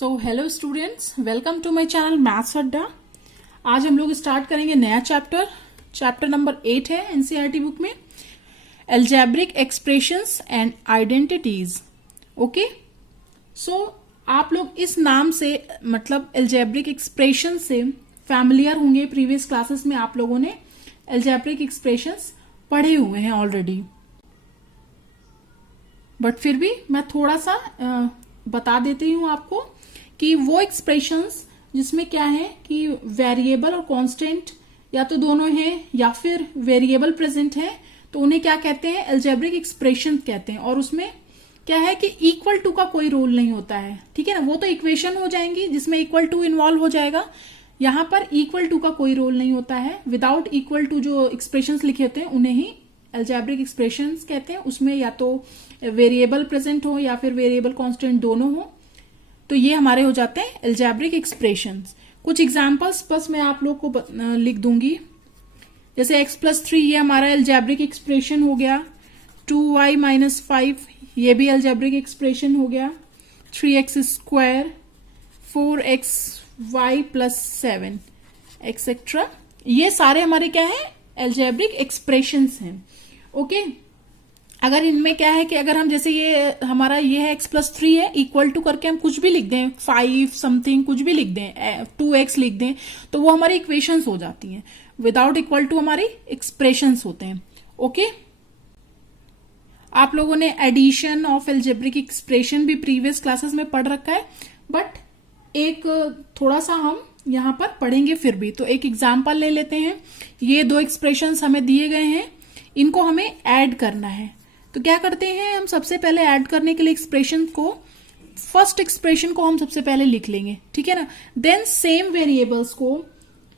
So hello students, welcome to my channel maths Adda. आज हम लोग स्टार्ट करेंगे नया चैप्टर नंबर 8 है एनसीईआरटी बुक में, algebraic expressions and identities. Okay, so आप लोग इस नाम से मतलब एल्जेब्रिक एक्सप्रेशन से फैमिलियर होंगे। प्रीवियस क्लासेस में आप लोगों ने एल्जेब्रिक एक्सप्रेशंस पढ़े हुए हैं ऑलरेडी, बट फिर भी मैं थोड़ा सा बता देती हूं आपको कि वो एक्सप्रेशंस जिसमें क्या है कि वेरिएबल और कांस्टेंट या तो दोनों हैं या फिर वेरिएबल प्रेजेंट है, तो उन्हें क्या कहते हैं, एल्जेब्रिक एक्सप्रेशन कहते हैं। और उसमें क्या है कि इक्वल टू का कोई रोल नहीं होता है, ठीक है ना। वो तो इक्वेशन हो जाएंगी जिसमें इक्वल टू इन्वॉल्व हो जाएगा, यहां पर इक्वल टू का कोई रोल नहीं होता है। विदाउट इक्वल टू जो एक्सप्रेशंस लिखे होते हैं उन्हें ही एल्जेब्रिक एक्सप्रेशंस कहते हैं। उसमें या तो वेरिएबल प्रेजेंट हो या फिर वेरिएबल कांस्टेंट दोनों हो, तो ये हमारे हो जाते हैं एल्जेब्रिक एक्सप्रेशंस। कुछ एग्जांपल्स बस मैं आप लोग को लिख दूंगी। जैसे x+3 ये हमारा एल्जेब्रिक एक्सप्रेशन हो गया। 2y-5 ये भी एल्जेब्रिक एक्सप्रेशन हो गया। 3x², 4xy+7 एक्सेट्रा, ये सारे हमारे क्या है, एल्जेब्रिक एक्सप्रेशंस हैं। ओके, अगर इनमें क्या है कि अगर हम जैसे ये हमारा ये है x+3 है, इक्वल टू करके हम कुछ भी लिख दें, 5 समथिंग कुछ भी लिख दें, 2x लिख दें, तो वो हमारी इक्वेशंस हो जाती हैं। विदाउट इक्वल टू हमारी एक्सप्रेशंस होते हैं। ओके, आप लोगों ने एडिशन ऑफ एल्जेब्रिक एक्सप्रेशन भी प्रीवियस क्लासेस में पढ़ रखा है, बट एक थोड़ा सा हम यहां पर पढ़ेंगे फिर भी। तो एक एग्जाम्पल ले लेते हैं। ये दो एक्सप्रेशंस हमें दिए गए हैं, इनको हमें ऐड करना है। तो क्या करते हैं हम, सबसे पहले ऐड करने के लिए एक्सप्रेशन को, फर्स्ट एक्सप्रेशन को हम सबसे पहले लिख लेंगे, ठीक है ना। देन सेम वेरिएबल्स को,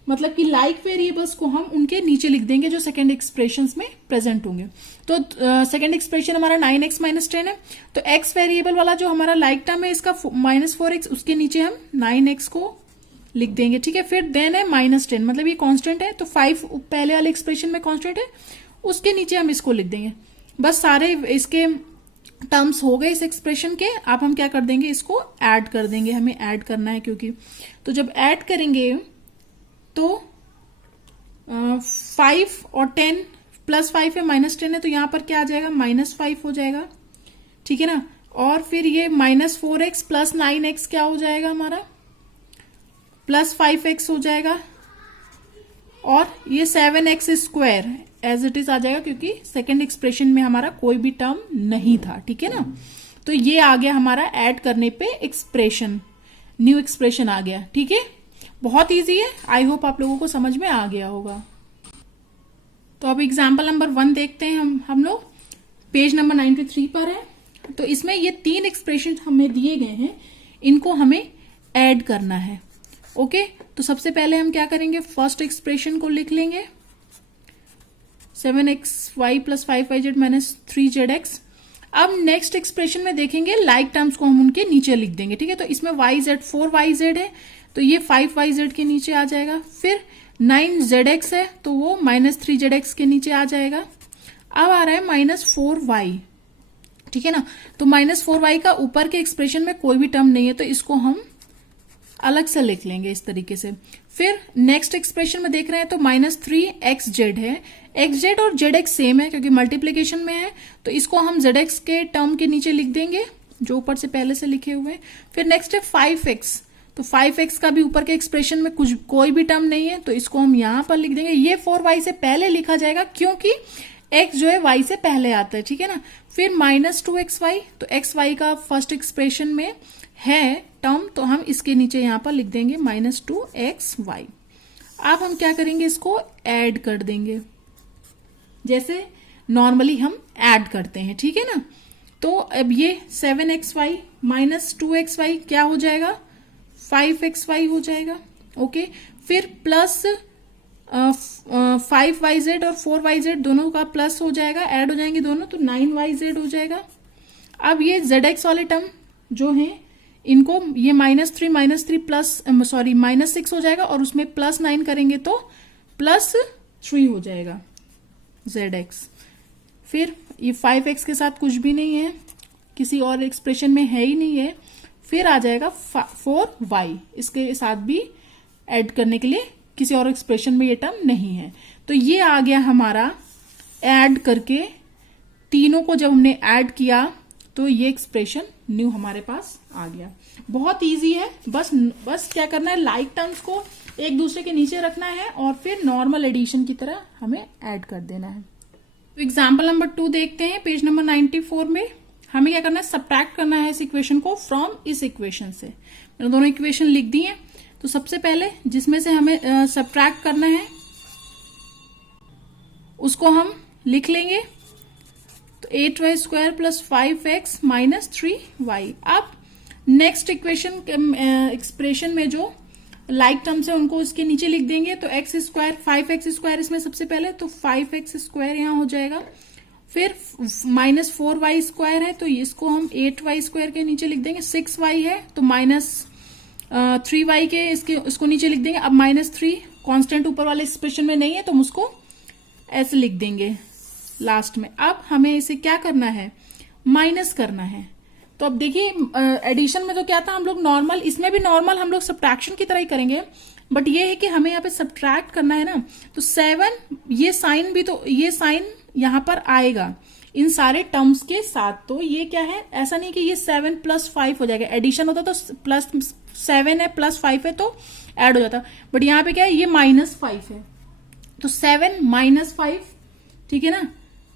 मतलब कि लाइक वेरिएबल्स को हम उनके नीचे लिख देंगे जो सेकंड एक्सप्रेशन में प्रेजेंट होंगे। तो सेकंड एक्सप्रेशन हमारा 9x-10 है, तो x वेरिएबल वाला जो हमारा लाइक टर्म है इसका -4x, उसके नीचे हम 9x को लिख देंगे, ठीक है। फिर देन है -10, मतलब ये कांस्टेंट है, तो 5 पहले वाले एक्सप्रेशन में कांस्टेंट है, उसके नीचे हम इसको लिख देंगे। बस सारे इसके टर्म्स हो गए इस एक्सप्रेशन के। अब हम क्या कर देंगे, इसको ऐड कर देंगे, हमें ऐड करना है क्योंकि। तो जब ऐड करेंगे तो 5 और 10 +5 है, -10 है, तो यहां पर क्या आ जाएगा, -5 हो जाएगा, ठीक है ना। और फिर ये -4x + 9x क्या हो जाएगा हमारा, +5x हो जाएगा। और ये 7x² एज इट इज आ जाएगा क्योंकि सेकेंड एक्सप्रेशन में हमारा कोई भी टर्म नहीं था, ठीक है ना। तो ये आ गया हमारा ऐड करने पे एक्सप्रेशन, न्यू एक्सप्रेशन आ गया, ठीक है। बहुत इजी है, आई होप आप लोगों को समझ में आ गया होगा। तो अब एग्जाम्पल नंबर 1 देखते हैं। हम लोग पेज नंबर 93 पर है। तो इसमें ये 3 एक्सप्रेशन हमें दिए गए हैं, इनको हमें ऐड करना है। ओके, तो सबसे पहले हम क्या करेंगे, फर्स्ट एक्सप्रेशन को लिख लेंगे, 7xy + 5yz - 3zx। अब नेक्स्ट एक्सप्रेशन में देखेंगे लाइक टर्म्स को हम उनके नीचे लिख देंगे, ठीक है। तो इसमें yz 4yz है, तो ये 5yz के नीचे आ जाएगा। फिर 9zx है, तो वो -3zx के नीचे आ जाएगा। अब आ रहा है -4y, ठीक है ना। तो -4y का ऊपर के एक्सप्रेशन में कोई भी टर्म नहीं है, तो इसको हम अलग से लिख लेंगे इस तरीके से। फिर नेक्स्ट एक्सप्रेशन में देख रहे हैं तो -3xz है। xz और zx सेम है क्योंकि मल्टीप्लीकेशन में है, तो इसको हम zx के टर्म के नीचे लिख देंगे जो ऊपर से पहले से लिखे हुए। फिर नेक्स्ट है 5x, तो 5x का भी ऊपर के एक्सप्रेशन में कोई भी टर्म नहीं है, तो इसको हम यहां पर लिख देंगे। ये 4y से पहले लिखा जाएगा क्योंकि x जो है y से पहले आता है, ठीक है ना। फिर -2xy, तो xy का फर्स्ट एक्सप्रेशन में है टर्म, तो हम इसके नीचे यहां पर लिख देंगे -2xy। अब हम क्या करेंगे, इसको ऐड कर देंगे जैसे नॉर्मली हम ऐड करते हैं, ठीक है ना। तो अब ये 7xy - 2xy क्या हो जाएगा, 5xy हो जाएगा। ओके, फिर प्लस 5yz और 4yz दोनों का प्लस हो जाएगा, ऐड हो जाएंगे दोनों, तो 9yz हो जाएगा। अब ये zx वाले टर्म जो हैं इनको ये -3 प्लस -6 हो जाएगा, और उसमें +9 करेंगे तो +3 हो जाएगा zx। फिर ये 5x के साथ कुछ भी नहीं है, किसी और एक्सप्रेशन में है ही नहीं है। फिर आ जाएगा 4y, इसके साथ भी ऐड करने के लिए किसी और एक्सप्रेशन में ये टर्म नहीं है। तो ये आ गया हमारा ऐड करके, तीनों को जब हमने ऐड किया तो ये एक्सप्रेशन न्यू हमारे पास आ गया। बहुत इजी है, बस क्या करना है, लाइक टर्म्स को एक दूसरे के नीचे रखना है और फिर नॉर्मल एडिशन की तरह हमें ऐड कर देना है। तो एग्जाम्पल नंबर 2 देखते हैं, पेज नंबर 94 में हमें क्या करना है, सब्ट्रैक्ट करना है इस इक्वेशन को फ्रॉम इस इक्वेशन से। मैंने दोनों इक्वेशन लिख दी हैं। तो सबसे पहले जिसमें से हमें सब्ट्रैक्ट करना है उसको हम लिख लेंगे। तो 8y square plus 5x minus 3y। अब नेक्स्ट इक्वेशन एक्सप्रेशन में जो लाइक टर्म्स है उनको इसके नीचे लिख देंगे। तो x स्क्वायर 5x स्क्वायर इसमें सबसे पहले, तो 5x स्क्वायर यहां हो जाएगा। फिर माइनस 4y स्क्वायर है तो इसको हम 8y स्क्वायर के नीचे लिख देंगे। 6y है तो माइनस 3y के इसको नीचे लिख देंगे। अब माइनस 3 कांस्टेंट ऊपर वाले एक्सप्रेशन में नहीं है तो हम उसको ऐसे लिख देंगे लास्ट में। अब हमें इसे क्या करना है, माइनस करना है। तो अब देखिए एडिशन में तो क्या था, हम लोग नॉर्मल, इसमें भी नॉर्मल हम लोग सब्ट्रैक्शन की तरह ही करेंगे, बट ये है कि हमें यहाँ पे सब्ट्रैक्ट करना है ना। तो 7, ये साइन भी, तो ये साइन यहां पर आएगा इन सारे टर्म्स के साथ। तो ये क्या है, ऐसा नहीं कि ये 7 प्लस 5 हो जाएगा। एडिशन होता तो प्लस 7 है प्लस 5 है तो ऐड हो जाता, बट यहाँ पे क्या है, ये माइनस 5 है। तो 7 माइनस 5, ठीक है ना।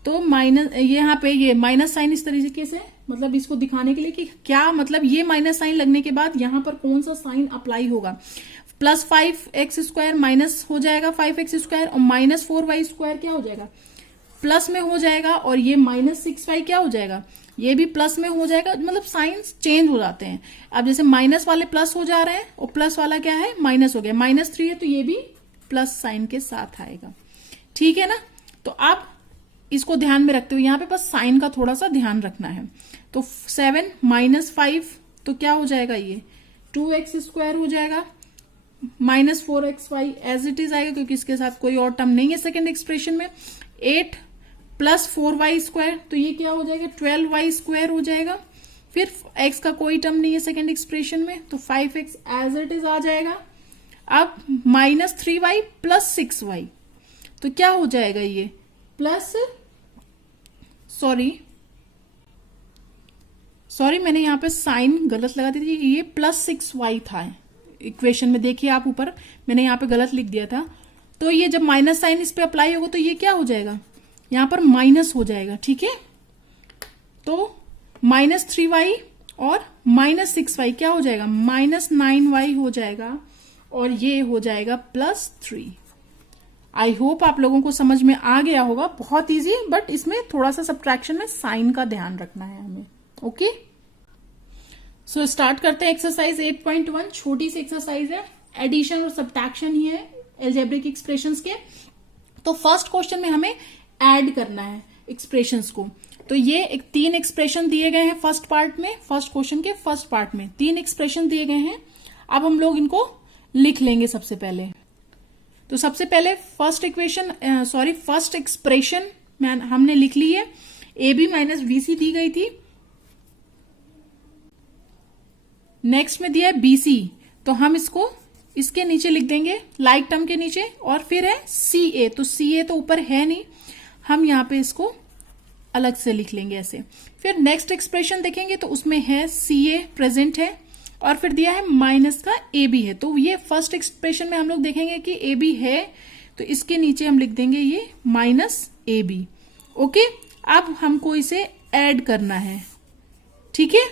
तो माइनस, ये यहाँ पे ये माइनस साइन इस तरीके से, मतलब इसको दिखाने के लिए कि क्या मतलब, ये माइनस साइन लगने के बाद यहाँ पर कौन सा साइन अप्लाई होगा। प्लस 5x स्क्वायर माइनस हो जाएगा 5x स्क्वायर, और माइनस 4y स्क्वायर क्या हो जाएगा, प्लस में हो जाएगा। और ये माइनस 6y क्या हो जाएगा, ये भी प्लस में हो जाएगा। मतलब साइंस चेंज हो जाते हैं। अब जैसे माइनस वाले प्लस हो जा रहे हैं और प्लस वाला क्या है, माइनस हो गया। माइनस 3 है तो ये भी प्लस साइन के साथ आएगा, ठीक है ना। तो आप इसको ध्यान में रखते हुए यहाँ पे बस साइन का थोड़ा सा ध्यान रखना है। तो 7 माइनस 5 तो क्या हो जाएगा, ये 2x स्क्वायर हो जाएगा। Minus 4xy as it is आएगा क्योंकि इसके साथ कोई और टर्म नहीं है सेकेंड एक्सप्रेशन में। 8 प्लस 4y स्क्वायर तो ये क्या हो जाएगा, 12y स्क्वायर हो जाएगा। फिर x का कोई टर्म नहीं है सेकेंड एक्सप्रेशन में, तो 5x एज इट इज आ जाएगा। अब माइनस 3y प्लस 6y तो क्या हो जाएगा, ये प्लस, सॉरी मैंने यहाँ पे साइन गलत लगा दी थी, ये प्लस 6y था इक्वेशन में। देखिए आप ऊपर मैंने यहाँ पे गलत लिख दिया था। तो ये जब माइनस साइन इस पे अप्लाई होगा तो ये क्या हो जाएगा, यहाँ पर माइनस हो जाएगा, ठीक है। तो माइनस 3y और माइनस 6y क्या हो जाएगा, माइनस 9y हो जाएगा, और ये हो जाएगा प्लस 3। आई होप आप लोगों को समझ में आ गया होगा। बहुत इजी, बट इसमें थोड़ा सा सब्ट्रैक्शन में साइन का ध्यान रखना है हमें। ओके, सो स्टार्ट करते हैं एक्सरसाइज 8.1। छोटी सी एक्सरसाइज है, एडिशन और सब्ट्रैक्शन ही है अलजेब्रिक एक्सप्रेशंस के। तो फर्स्ट क्वेश्चन में हमें ऐड करना है एक्सप्रेशंस को। तो ये 3 एक्सप्रेशन दिए गए हैं फर्स्ट पार्ट में, फर्स्ट क्वेश्चन के फर्स्ट पार्ट में 3 एक्सप्रेशन दिए गए हैं। अब हम लोग इनको लिख लेंगे सबसे पहले। तो सबसे पहले फर्स्ट एक्सप्रेशन हमने लिख ली है। AB माइनस BC दी गई थी। नेक्स्ट में दिया है BC, तो हम इसको इसके नीचे लिख देंगे लाइक टर्म के नीचे। और फिर है CA, तो CA तो ऊपर है नहीं, हम यहां पे इसको अलग से लिख लेंगे ऐसे। फिर नेक्स्ट एक्सप्रेशन देखेंगे तो उसमें है CA प्रेजेंट है, और फिर दिया है माइनस का AB है। तो ये फर्स्ट एक्सप्रेशन में हम लोग देखेंगे कि AB है, तो इसके नीचे हम लिख देंगे ये माइनस AB। ओके, अब हमको इसे ऐड करना है, ठीक है।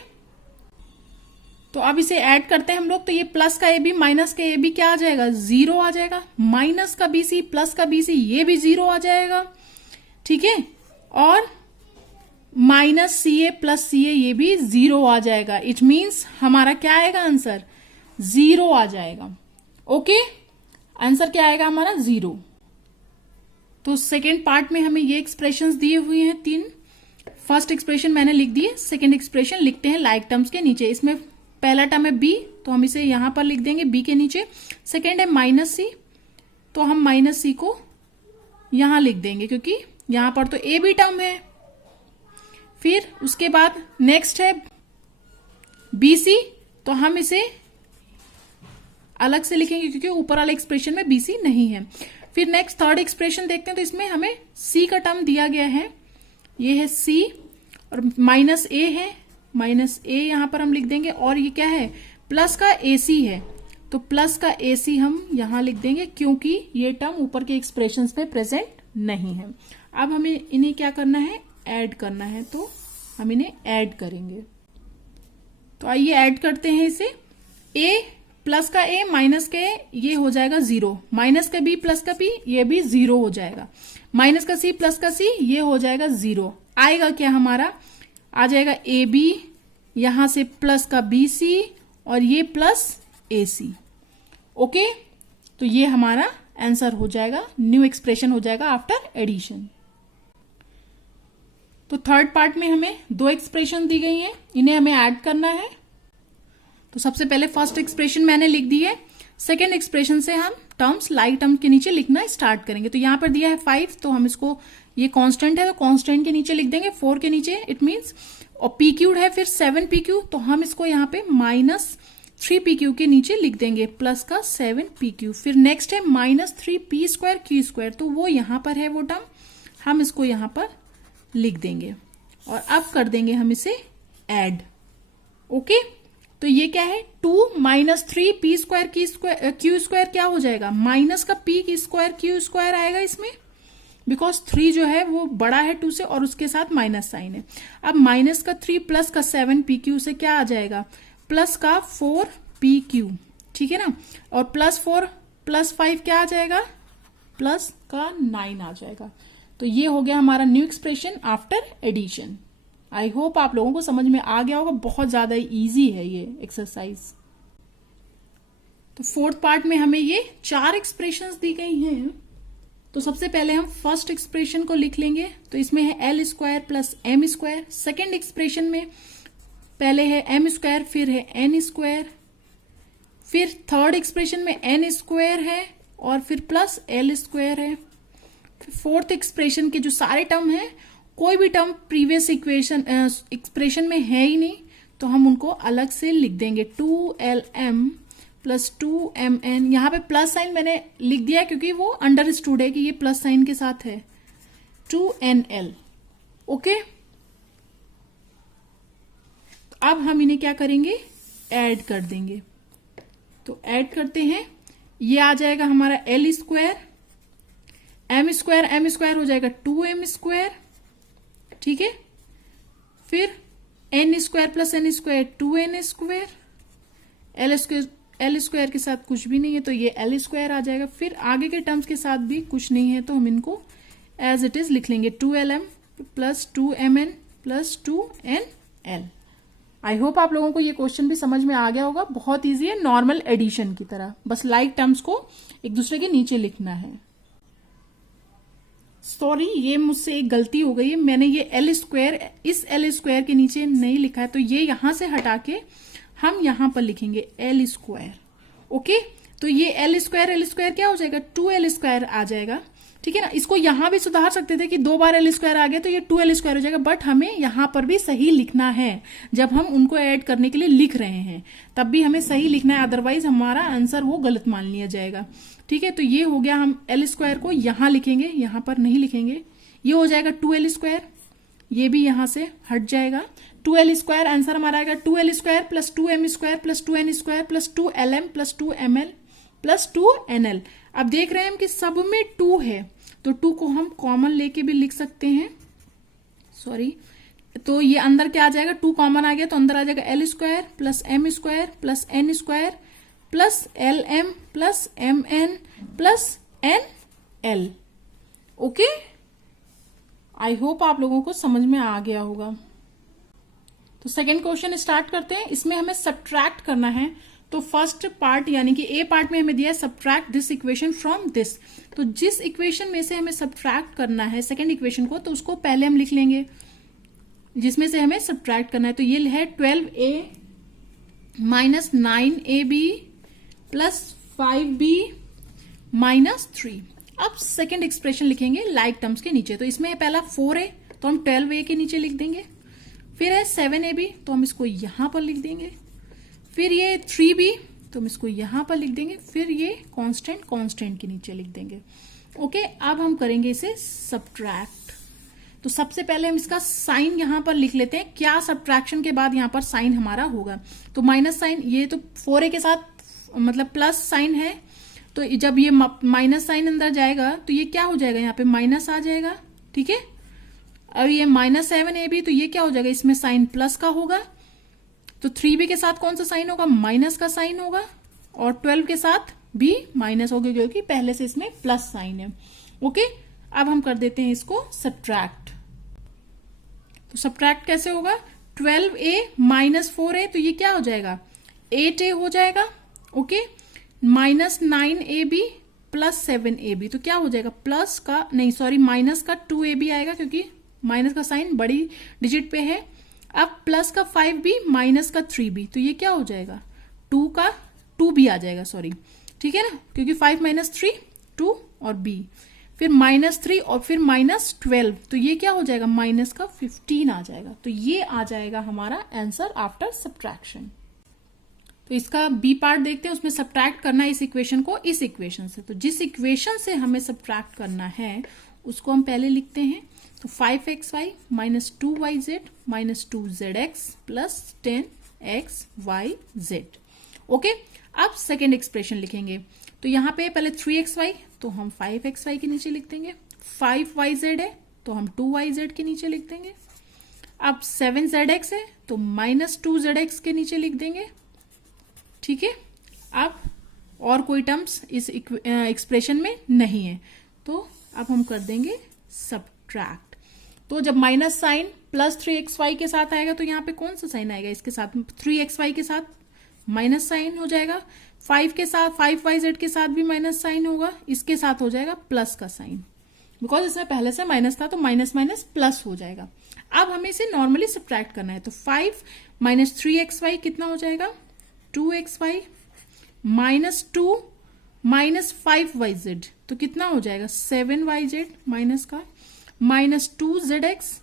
तो अब इसे ऐड करते हैं हम लोग। तो ये प्लस का AB माइनस का AB क्या आ जाएगा, 0 आ जाएगा। माइनस का BC प्लस का BC ये भी 0 आ जाएगा, ठीक है। और माइनस CA प्लस CA ये भी 0 आ जाएगा। इट मीन्स हमारा क्या आएगा आंसर, 0 आ जाएगा। ओके, आंसर क्या आएगा हमारा, 0। तो सेकेंड पार्ट में हमें ये एक्सप्रेशंस दिए हुए हैं 3। फर्स्ट एक्सप्रेशन मैंने लिख दिए, सेकेंड एक्सप्रेशन लिखते हैं लाइक टर्म्स के नीचे। इसमें पहला टर्म है B, तो हम इसे यहां पर लिख देंगे B के नीचे। सेकेंड है माइनस C, तो हम माइनस C को यहां लिख देंगे क्योंकि यहां पर तो AB टर्म है। फिर उसके बाद नेक्स्ट है BC, तो हम इसे अलग से लिखेंगे क्योंकि ऊपर वाले एक्सप्रेशन में BC नहीं है। फिर नेक्स्ट थर्ड एक्सप्रेशन देखते हैं, तो इसमें हमें C का टर्म दिया गया है, ये है C और माइनस A है, माइनस A यहां पर हम लिख देंगे, और ये क्या है, प्लस का AC है, तो प्लस का AC हम यहां लिख देंगे क्योंकि ये टर्म ऊपर के एक्सप्रेशंस में प्रेजेंट नहीं है। अब हमें इन्हें क्या करना है, ऐड करना है, तो हम इन्हें ऐड करेंगे। तो आइए ऐड करते हैं इसे। A प्लस का A माइनस का A ये हो जाएगा 0, माइनस का B प्लस का B ये भी 0 हो जाएगा, माइनस का C प्लस का C ये हो जाएगा 0। आएगा क्या हमारा, आ जाएगा AB, यहां से प्लस का BC और ये प्लस AC। ओके, तो ये हमारा आंसर हो जाएगा, न्यू एक्सप्रेशन हो जाएगा आफ्टर एडिशन। तो थर्ड पार्ट में हमें 2 एक्सप्रेशन दी गई हैं, इन्हें हमें ऐड करना है। तो सबसे पहले फर्स्ट एक्सप्रेशन मैंने लिख दी है, सेकेंड एक्सप्रेशन से हम टर्म्स लाइक टर्म के नीचे लिखना स्टार्ट करेंगे। तो यहां पर दिया है 5, तो हम इसको, ये कांस्टेंट है तो कांस्टेंट के नीचे लिख देंगे 4 के नीचे, इट मींस, और PQ है फिर 7PQ, तो हम इसको यहाँ पे -3PQ के नीचे लिख देंगे, प्लस का 7PQ। फिर नेक्स्ट है -3P²Q², तो वो यहां पर है वो टर्म, हम इसको यहां पर लिख देंगे और अब कर देंगे हम इसे ऐड। ओके, तो ये क्या है, 2 -3P²Q² क्या हो जाएगा, माइनस का P²Q² आएगा इसमें, बिकॉज 3 जो है वो बड़ा है 2 से और उसके साथ माइनस साइन है। अब माइनस का 3 प्लस का 7PQ से क्या आ जाएगा, प्लस का 4PQ, ठीक है ना, और +4 + 5 क्या आ जाएगा, प्लस का 9 आ जाएगा। तो ये हो गया हमारा new expression after addition. I hope आप लोगों को समझ में आ गया होगा, बहुत ज्यादा इजी है ये एक्सरसाइज। तो फोर्थ पार्ट में हमें ये 4 एक्सप्रेशंस दी गई हैं। तो सबसे पहले हम फर्स्ट एक्सप्रेशन को लिख लेंगे, तो इसमें है L² + M²। सेकेंड एक्सप्रेशन में पहले है M², फिर है N², फिर थर्ड एक्सप्रेशन में N² है और फिर प्लस L² है। फोर्थ एक्सप्रेशन के जो सारे टर्म हैं, कोई भी टर्म प्रीवियस एक्सप्रेशन में है ही नहीं, तो हम उनको अलग से लिख देंगे, 2LM + 2MN। यहां पे प्लस साइन मैंने लिख दिया क्योंकि वो अंडरस्टूड है कि ये प्लस साइन के साथ है, 2NL। ओके, अब हम इन्हें क्या करेंगे, ऐड कर देंगे। तो ऐड करते हैं, ये आ जाएगा हमारा L², M² हो जाएगा 2M², ठीक है। फिर N² + N² 2N², L² के साथ कुछ भी नहीं है तो ये L² आ जाएगा। फिर आगे के टर्म्स के साथ भी कुछ नहीं है तो हम इनको एज इट इज लिख लेंगे, 2LM + 2MN + 2NL। आई होप आप लोगों को ये क्वेश्चन भी समझ में आ गया होगा, बहुत इजी है, नॉर्मल एडिशन की तरह, बस लाइक टर्म्स को एक दूसरे के नीचे लिखना है। सॉरी, ये मुझसे एक गलती हो गई है, मैंने ये L² इस L² के नीचे नहीं लिखा है, तो ये यहां से हटा के हम यहां पर लिखेंगे L²। ओके, तो ये L² क्या हो जाएगा, 2L² आ जाएगा, ठीक है ना। इसको यहां भी सुधार सकते थे कि 2 बार L² आ गया तो ये 2L² हो जाएगा, बट हमें यहां पर भी सही लिखना है, जब हम उनको ऐड करने के लिए लिख रहे हैं तब भी हमें सही लिखना है, अदरवाइज हमारा आंसर वो गलत मान लिया जाएगा, ठीक है। तो ये हो गया, हम L² को यहां लिखेंगे, यहां पर नहीं लिखेंगे, ये हो जाएगा 2L², ये भी यहां से हट जाएगा, 2L²। आंसर हमारा आएगा 2L² + 2M² + 2N² + 2LM + 2ML + 2NL। अब देख रहे हैं हम कि सब में 2 है, तो 2 को हम कॉमन लेके भी लिख सकते हैं, सॉरी। तो ये अंदर क्या आ जाएगा, 2 कॉमन आ गया तो अंदर आ जाएगा L² + M² + N² + LM + MN + NL। Okay, आई होप आप लोगों को समझ में आ गया होगा। तो सेकेंड क्वेश्चन स्टार्ट करते हैं। इसमें हमें सब्ट्रैक्ट करना है। तो फर्स्ट पार्ट यानी कि ए पार्ट में हमें दिया है subtract this equation from this. तो जिस इक्वेशन में से हमें सब्ट्रैक्ट करना है सेकेंड इक्वेशन को, तो उसको पहले हम लिख लेंगे जिसमें से हमें सब्ट्रैक्ट करना है। तो ये है 12a - 9ab + 5b - 3। अब सेकेंड एक्सप्रेशन लिखेंगे लाइक टर्म्स के नीचे। तो इसमें पहला 4 है तो हम 12a के नीचे लिख देंगे। फिर है 7ab तो हम इसको यहां पर लिख देंगे। फिर ये 3b, तो हम इसको यहां पर लिख देंगे, फिर ये कांस्टेंट कांस्टेंट के नीचे लिख देंगे। ओके, अब हम करेंगे इसे सब्ट्रैक्ट। तो सबसे पहले हम इसका साइन यहां पर लिख लेते हैं, क्या सब्ट्रैक्शन के बाद यहां पर साइन हमारा होगा। तो माइनस साइन, ये तो 4a के साथ मतलब प्लस साइन है, तो जब ये माइनस साइन अंदर जाएगा तो ये क्या हो जाएगा, यहाँ पे माइनस आ जाएगा। ठीक है, अब ये -7ab, तो ये क्या हो जाएगा, इसमें साइन प्लस का होगा। तो 3b के साथ कौन सा साइन होगा, माइनस का साइन होगा, और 12 के साथ भी माइनस होगा क्योंकि पहले से इसमें प्लस साइन है। ओके, अब हम कर देते हैं इसको सब्ट्रैक्ट। तो सब्ट्रैक्ट कैसे होगा, 12a माइनस 4a, तो ये क्या हो जाएगा, 8a हो जाएगा। ओके, -9ab प्लस 7ab, तो क्या हो जाएगा, प्लस का नहीं सॉरी माइनस का 2ab आएगा क्योंकि माइनस का साइन बड़ी डिजिट पे है। अब प्लस का 5b माइनस का 3b, तो ये क्या हो जाएगा, 2 का 2b आ जाएगा, सॉरी। ठीक है ना, क्योंकि 5 माइनस 3 2 और b, फिर -3 और फिर -12, तो ये क्या हो जाएगा, माइनस का 15 आ जाएगा। तो ये आ जाएगा हमारा आंसर आफ्टर सब्ट्रैक्शन। तो इसका बी पार्ट देखते हैं, उसमें सब्ट्रैक्ट करना है इस इक्वेशन को इस इक्वेशन से। तो जिस इक्वेशन से हमें सब्ट्रैक्ट करना है उसको हम पहले लिखते हैं। तो 5xy minus 2yz minus 2zx plus 10xyz। Okay, अब सेकेंड एक्सप्रेशन लिखेंगे। तो यहां पे पहले 3xy, तो हम 5xy के नीचे लिख देंगे। 5yz है तो हम 2yz के नीचे लिख देंगे। अब 7zx है तो माइनस 2zx के नीचे लिख देंगे। ठीक है, अब और कोई टर्म्स इस एक्सप्रेशन में नहीं है, तो अब हम कर देंगे सब्ट्रैक्ट। तो जब माइनस साइन प्लस 3xy के साथ आएगा तो यहाँ पे कौन सा साइन आएगा, इसके साथ 3xy के साथ माइनस साइन हो जाएगा। 5 के साथ 5yz के साथ भी माइनस साइन होगा, इसके साथ हो जाएगा प्लस का साइन, बिकॉज इसमें पहले से माइनस था तो माइनस माइनस प्लस हो जाएगा। अब हमें इसे नॉर्मली सब्ट्रैक्ट करना है। तो 5 माइनस 3xy कितना हो जाएगा, 2xy माइनस 2 माइनस 5yz, तो कितना हो जाएगा 7yz माइनस का माइनस 2zx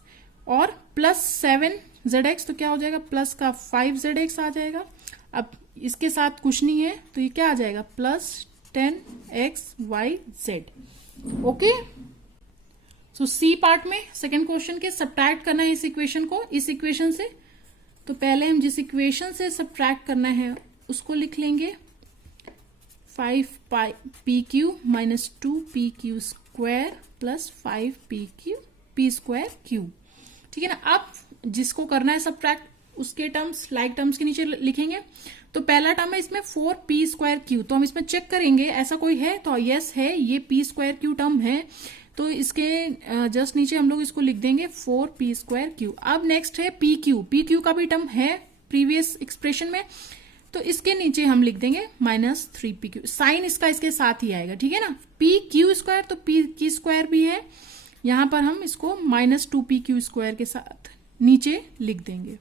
और प्लस 7zx, तो क्या हो जाएगा प्लस का 5zx आ जाएगा। अब इसके साथ कुछ नहीं है तो ये क्या आ जाएगा प्लस 10xyz। ओके, सो सी पार्ट में सेकेंड क्वेश्चन के सब्ट्रैक्ट करना है इस इक्वेशन को इस इक्वेशन से। तो पहले हम जिस इक्वेशन से सब्ट्रैक्ट करना है उसको लिख लेंगे। 5pq minus 2pq square plus 5pq p square q। ठीक है ना, अब जिसको करना है सब्ट्रैक्ट उसके टर्म्स लाइक टर्म्स के नीचे लिखेंगे। तो पहला टर्म है इसमें 4p स्क्वायर q, तो हम इसमें चेक करेंगे ऐसा कोई है, तो यस है, ये p स्क्वायर q टर्म है, तो इसके जस्ट नीचे हम लोग इसको लिख देंगे 4p स्क्वायर q। अब नेक्स्ट है pq का भी टर्म है प्रीवियस एक्सप्रेशन में, तो इसके नीचे हम लिख देंगे -3pq। साइन इसका इसके साथ ही आएगा, ठीक है ना, pq स्क्वायर तो p स्क्वायर भी है, यहां पर हम इसको -2pq स्क्वायर के साथ नीचे लिख देंगे।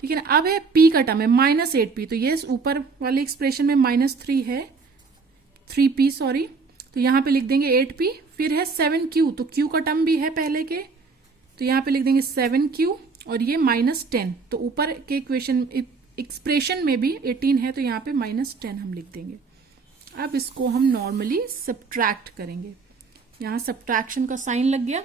ठीक है ना, अब है p का टर्म है -8p, तो ये ऊपर वाले एक्सप्रेशन में -3 है 3p सॉरी, तो यहां पे लिख देंगे 8p। फिर है 7q, तो q का टर्म भी है पहले के, तो यहां पे लिख देंगे 7q और ये -10, तो ऊपर के इक्वेशन एक्सप्रेशन में भी 18 है तो यहाँ पे -10 हम लिख देंगे। अब इसको हम नॉर्मली सब्ट्रैक्ट करेंगे, यहाँ सब्ट्रैक्शन का साइन लग गया।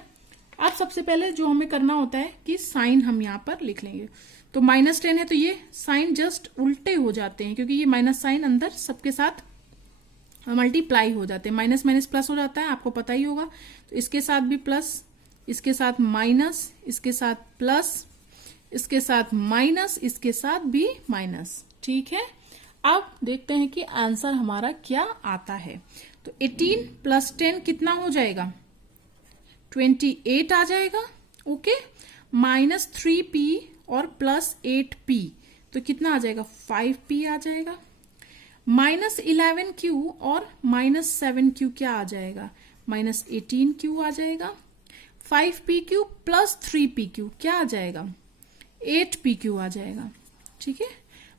अब सबसे पहले जो हमें करना होता है कि साइन हम यहाँ पर लिख लेंगे। तो -10 है तो ये साइन जस्ट उल्टे हो जाते हैं क्योंकि ये माइनस साइन अंदर सबके साथ मल्टीप्लाई हो जाते हैं, माइनस माइनस प्लस हो जाता है, आपको पता ही होगा। तो इसके साथ भी प्लस, इसके साथ माइनस, इसके साथ प्लस, इसके साथ माइनस, इसके साथ भी माइनस। ठीक है, अब देखते हैं कि आंसर हमारा क्या आता है। तो 18 प्लस 10 कितना हो जाएगा, 28 आ जाएगा। ओके, -3p और प्लस 8p, तो कितना आ जाएगा 5p आ जाएगा। -11q और -7q क्या आ जाएगा, -18q आ जाएगा। 5pq प्लस 3pq क्या आ जाएगा, 8pq आ जाएगा। ठीक है,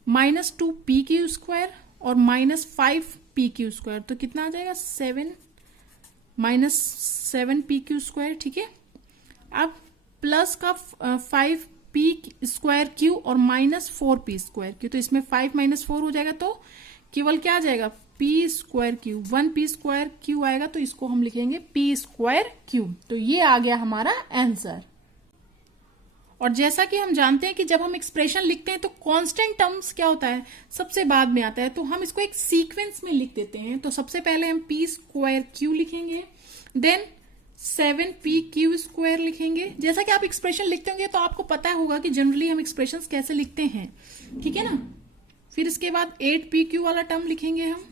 -2pq स्क्वायर और -5pq स्क्वायर, तो कितना आ जाएगा 7pq स्क्वायर। ठीक है, अब प्लस का पी स्क्वायर क्यू और माइनस 4p स्क्वायर क्यू। तो इसमें 5 माइनस 4 हो जाएगा, तो केवल क्या आ जाएगा, P square Q, 1p square Q आएगा, तो इसको हम लिखेंगे पी स्क्वायर क्यू। तो ये आ गया हमारा आंसर। और जैसा कि हम जानते हैं कि जब हम एक्सप्रेशन लिखते हैं तो कांस्टेंट टर्म्स क्या होता है, सबसे बाद में आता है, तो हम इसको एक सीक्वेंस में लिख देते हैं। तो सबसे पहले हम पी स्क्वायर क्यू लिखेंगे, देन 7p क्यू स्क्वायर लिखेंगे। जैसा कि आप एक्सप्रेशन लिखते होंगे तो आपको पता होगा कि जनरली हम एक्सप्रेशंस कैसे लिखते हैं, ठीक है ना। फिर इसके बाद 8p क्यू वाला टर्म लिखेंगे हम,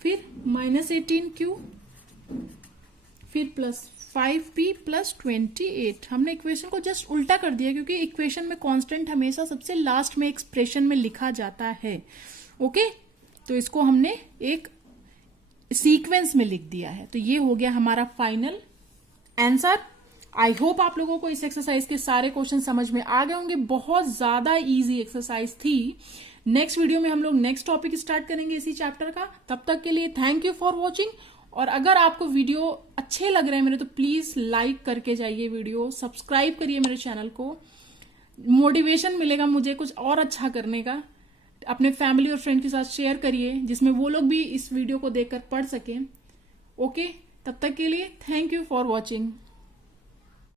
फिर माइनस 18q, फिर प्लस 5p प्लस 28। हमने इक्वेशन को जस्ट उल्टा कर दिया क्योंकि इक्वेशन में कांस्टेंट हमेशा सबसे लास्ट में एक्सप्रेशन में लिखा जाता है। ओके, तो इसको हमने एक सीक्वेंस में लिख दिया है। तो ये हो गया हमारा फाइनल आंसर। आई होप आप लोगों को इस एक्सरसाइज के सारे क्वेश्चन समझ में आ गए होंगे। बहुत ज्यादा इजी एक्सरसाइज थी। नेक्स्ट वीडियो में हम लोग नेक्स्ट टॉपिक स्टार्ट करेंगे इसी चैप्टर का। तब तक के लिए थैंक यू फॉर वॉचिंग। और अगर आपको वीडियो अच्छे लग रहे हैं मेरे, तो प्लीज लाइक करके जाइए वीडियो, सब्सक्राइब करिए मेरे चैनल को। मोटिवेशन मिलेगा मुझे कुछ और अच्छा करने का। अपने फैमिली और फ्रेंड के साथ शेयर करिए जिसमें वो लोग भी इस वीडियो को देखकर पढ़ सकें। ओके, तब तक के लिए थैंक यू फॉर वॉचिंग।